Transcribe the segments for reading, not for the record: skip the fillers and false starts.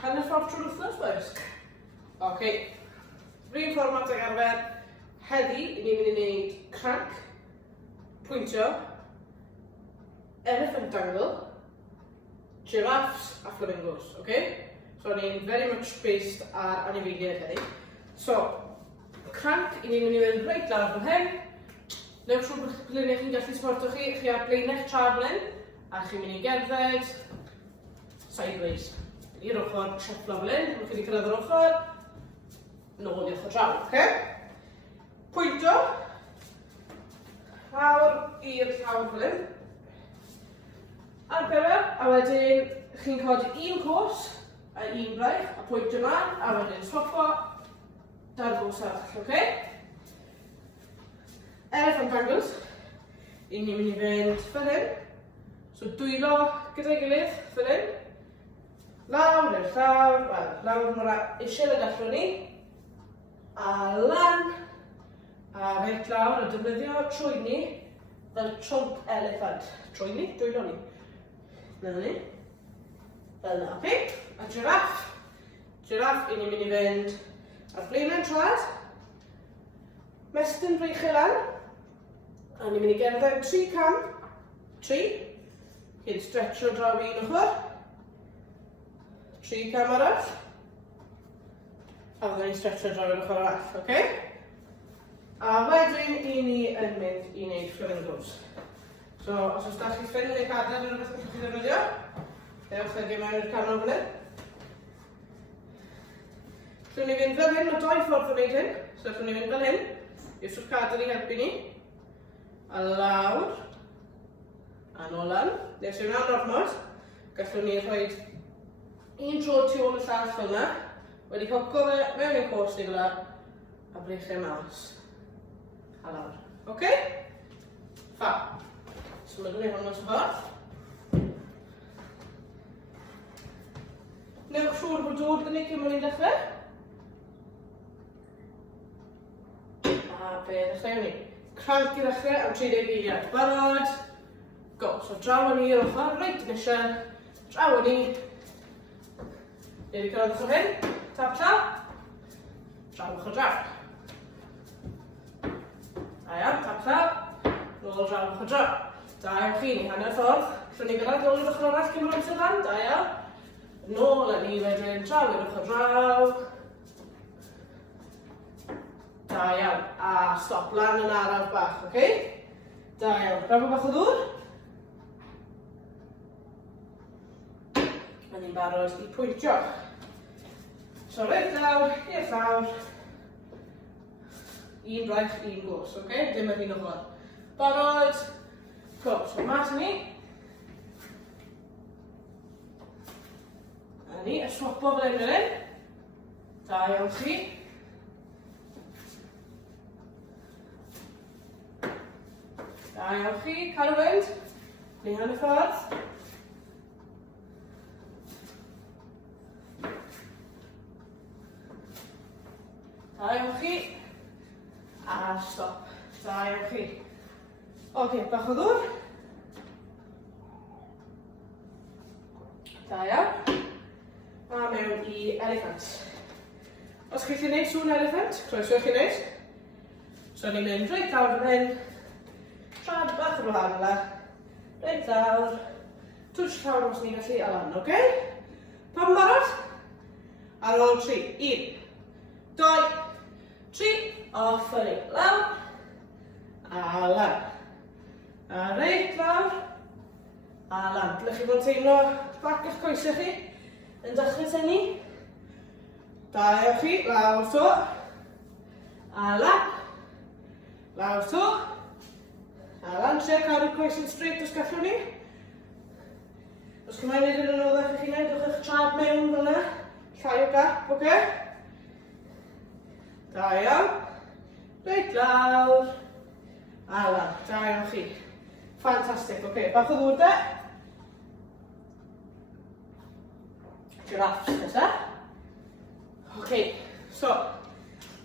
Hanner ffordd trwy'r wythnos, boys? Ok. Rhywun fformat ag arfer. Heddi, i ni'n mynd i wneud cranc, pwyntio, elephant dangle, giraffes a flamingos, ok? So ni'n very much based ar anifeiliaid heddi. So, cranc, i ni'n mynd i fynd reit lawr fel hyn. Newch siŵr bod bliniau chi'n gallu supporto chi ar blaenau'ch traflin, a chi'n mynd i gerdded sideways. I'r ochr treplo fel hyn, mae chi wedi cyrraedd yr ochr, nôl i'r ochr draw, ok? Pwyntio, lawr i'r llawr fel hyn. Ar gyfer, a wedyn chi'n codi un cwrs a un braich, a pwyntio man, a wedyn swapio dar gwrs arall, ok? Elephant angles, i ni'n mynd i fynd fel hyn. So dwylo gyda'i gilydd fel hyn. Lawr i'r llawr, wel, lawr mor eisiau y gallwn ni. A lan, a reit lawr, a defnyddio trwyni fel trwmp elephant. Trwyni, dwylo ni. Fel ni. Fel na, ok? A giraff. Giraff, i ni'n mynd i fynd ar blaenau'n trad. Mestyn breichau lan. A ni'n mynd i gerdded 3 cam. 3. Hyn stretcho draw un ochr. 3 cam arall. A fydden ni'n stretcho draw un ochr arall, ok? A wedyn i ni yn mynd i wneud flamingos. So, os oes da chi ffyn neu cadar yn rhywbeth gallwch chi ddefnyddio, ewch ag mewn i'r canol fan hyn. Llwn ni fynd fel hyn, mae 2 ffordd o wneud hyn. So, llwn ni fynd fel hyn, i'r swff cadar i helpu ni. A lawr, a nôl lan. Nes i'n anormod, gallwn ni rhoi un tro tu ôl y llall fel yna, wedi hoco fe mewn i'n cwrs ni fel a breichau mas. A lawr. Ok? Fa. Symudwn ni hwn mas o ffordd. Newch siŵr bod dod gyda ni cyn mwyn i'n dechrau. A fe ddechrau ni. Cranc i ddechrau am 30 eiliad. Barod. Go. So draw ni i'r ochr, reit yn eisiau. Draw ni. Nid i gyrraedd ochr hyn. Tap llaw. Draw ochr draw. Da iawn, tap llaw. Nôl draw ochr draw. Da iawn chi, ni hanner ffordd. Llwn ni gyrraedd nôl i'r ochr arall cyn mwyn sydd fan. Da iawn. Nôl a ni wedyn draw i'r ochr draw. Da iawn, a stop lan yn araf bach, ok? Da iawn, brafo bach o ddŵr. A ni'n barod i pwyntio. So reit lawr, i'r llawr. Un braich, un gwrs, ok? Dim yr un ochr. Barod. Go, so mas ni. A ni, a swapo fel hyn. Da iawn chi. Da iawn chi, cael wynd. Ni hanner ffordd. Da iawn chi. A stop. Da iawn chi. Ok, bach o ddŵr. Da iawn. A mewn i elephant. Os chi'n gwneud sŵn elephant, croeso i chi wneud. So ni'n mynd reit lawr fan hyn. Trad bach o'r wahan yna. Reit lawr. Twtch llawr os ni'n gallu a lan, ok? Pam barod? Ar ôl 3. 1, 2, 3. Off yr un. Lawr. A lan. A reit lawr. A lan. Blech chi bod yn teimlo bac eich coesau chi? Yn dechrau tynnu. Da iawn chi. Lawr to. A lan. Lawr to. A lan, trio cael y coes yn straight os gallwn ni. Os chi'n mynd i'n anoddach chi wneud, dwch eich trad mewn fel yna. Llai o gap, oce? Da iawn. Reit lawr. A lan, da iawn chi. Ffantastig, oce. Bach o ddŵr de. Giraffes nesa. Oce, so.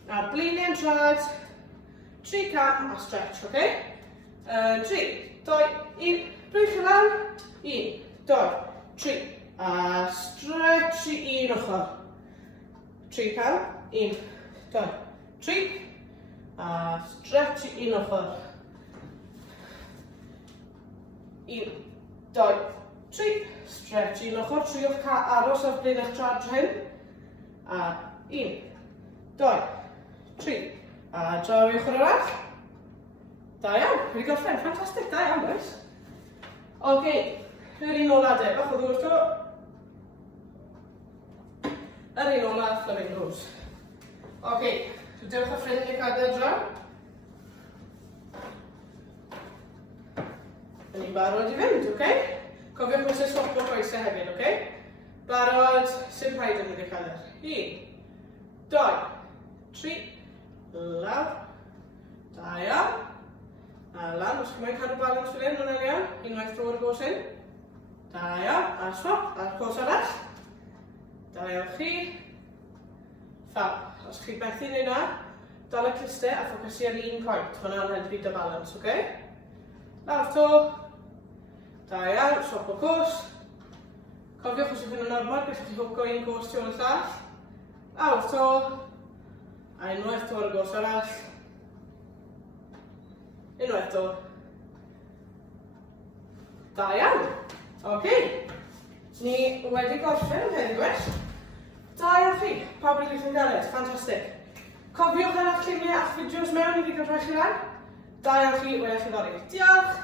Ar blaenau'n trad. 3 cam a stretch, oce? 3, 2, 1, brwch lan, 1, 2, 3, A stretch i un ochr. 3 pam. 1, 2, 3. A stretch i un ochr. 1, 2, 3. Stretch i un ochr. Triwch cael aros ar blaen eich trad hyn. A 1, 2, 3. A draw i ochr arall. Da iawn, wedi gorffen. Ffantastig, da iawn, boys. Oce, yr un ola de, bach o ddŵr to. Yr un ola flamingos. Oce, so dewch a ffrind i cadair draw. Yn ni'n barod i fynd, oce? Cofiwch bod sy'n stopio coesau hefyd, oce? Barod, sy'n rhaid yn mynd i cadair. 1, 2, 3, lawr. Da iawn. A lan, os chi'n cadw balans fel hyn, hwnna'n iawn. Unwaith dro'r gos hyn. Da iawn, a swap, a'r cos arall. Da iawn chi. Fab, os chi bethu neu na, dal y clustau a ffocysu ar un pwynt. Hwnna'n helpu dy balans, oce? Lawr to. Da iawn, swap o cos. Cofiwch os ydych chi'n normal, beth chi hwco un gos tu ôl y llall. Lawr to. A unwaith to'r gos arall. Unwaith to. Da iawn. Oce. Ni wedi gorffen hyn, gwell. Da iawn chi. Pawb wedi gweithio'n galed. Ffantastig. Cofiwch ar eich lluniau a'ch fideos mewn i fi gyfrach chi lan. Da iawn chi, wedi chi fory. Diolch.